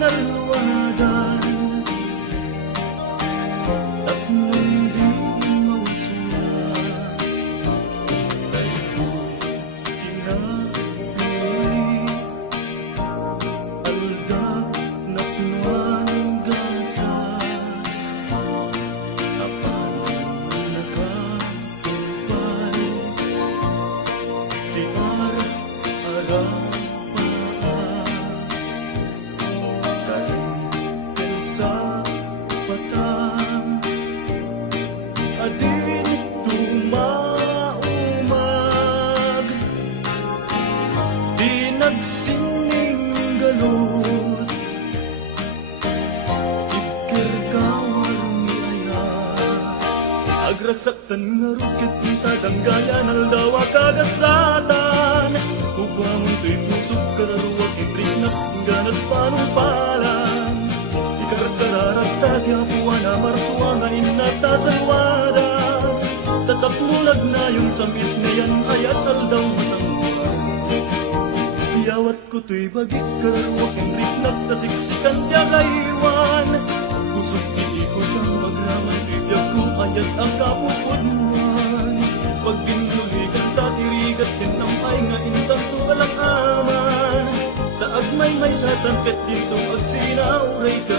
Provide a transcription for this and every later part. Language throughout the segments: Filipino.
nalwadan at nung di mawaswas ay pinapili alda napnuan gasa apan nagkatumpan di ara-ara sa batang adin tumaumag di nagsining galot ikirkawar niya agragsaktan nga rukit kita danggayan aldawa kagasatan upamon to'y pusok kararuwag ibrik na ganat panumpalan karagkararagtag yapuan na marsuangan inatasalwadan tatap mulag na yung samit na yan ayat aldaw masambuan yawat ko to'y bagit kararuwag inrik nagtasiksikan tiyagaywan kusog iikot ang magraman bibiyag ko ayat ang kapupudnuan pag ginuligan tatirigat kinamay nga intang tugalang aman taag may sa tangkat dito ag sinauray ka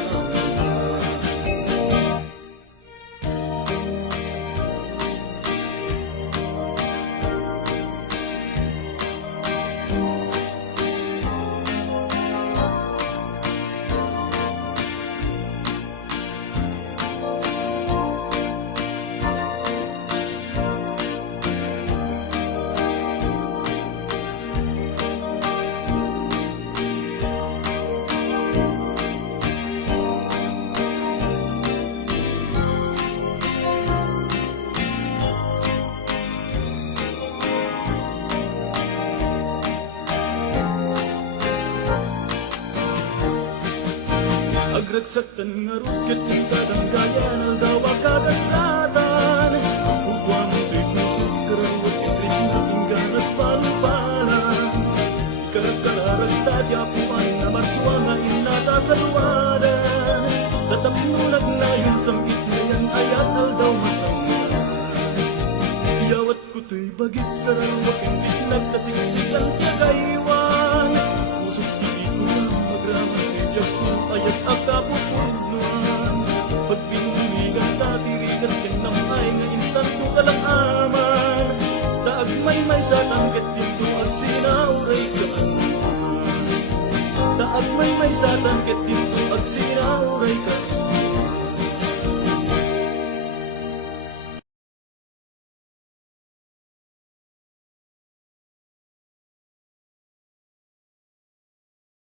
agragsaktan nga rukit ng kadanggayan aldawa kagasatan upwa mo to'y pusod karawat ibrit na inggan at palupalan karagkararagtad yapuan na marsuanga inata sa luwadan tatap mulag na yung samit na yan ayat aldaw masambuan yawat ko to'y bagit karawat ibrit nagtasiksikan tiyagaywan pusod tiit ko lang magraman ayat akapupurnuan pag pinuligan tatirigan kinamay nga intan tugalang aman taag may sa tangkat dito at sinauray ka taag may sa tangkat dito at sinauray ka